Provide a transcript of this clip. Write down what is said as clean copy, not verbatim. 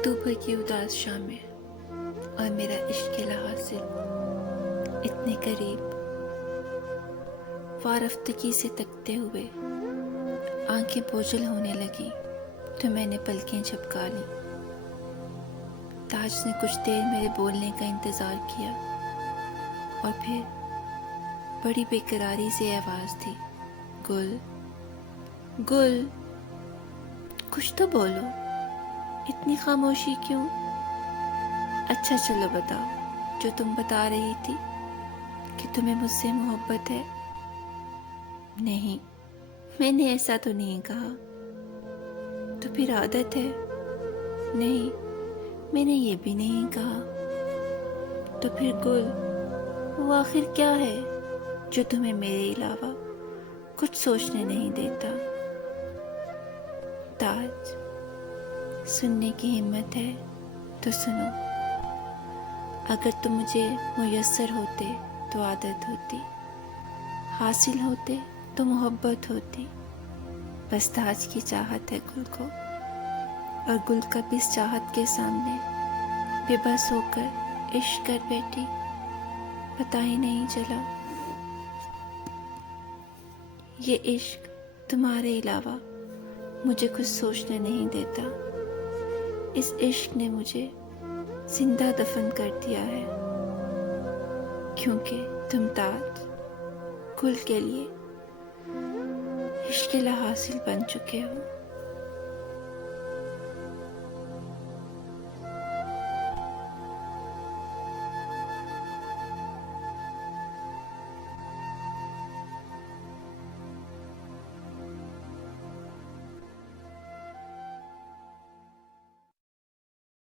अक्टूबर की उदास शामें और मेरा इश्क हासिल इतने करीब, वारफ्तगी से तकते हुए आंखें बोझल होने लगी तो मैंने पलकें झपका ली। ताज ने कुछ देर मेरे बोलने का इंतज़ार किया और फिर बड़ी बेकरारी से आवाज़ दी, गुल गुल, कुछ तो बोलो, इतनी खामोशी क्यों? अच्छा चलो बताओ जो तुम बता रही थी कि तुम्हें मुझसे मोहब्बत है। नहीं, मैंने ऐसा तो नहीं कहा। तो फिर आदत है? नहीं, मैंने ये भी नहीं कहा। तो फिर गुल, वो आखिर क्या है जो तुम्हें मेरे अलावा कुछ सोचने नहीं देता? ताज, सुनने की हिम्मत है तो सुनो। अगर तुम मुझे मुयस्सर होते तो आदत होती, हासिल होते तो मोहब्बत होती। बस ताज की चाहत है गुल को, और गुल कब इस चाहत के सामने बेबस होकर इश्क कर बैठी, पता ही नहीं चला। ये इश्क तुम्हारे अलावा मुझे कुछ सोचने नहीं देता। इस इश्क ने मुझे जिंदा दफन कर दिया है, क्योंकि तुम ताज गुल के लिए इश्क हासिल बन चुके हो।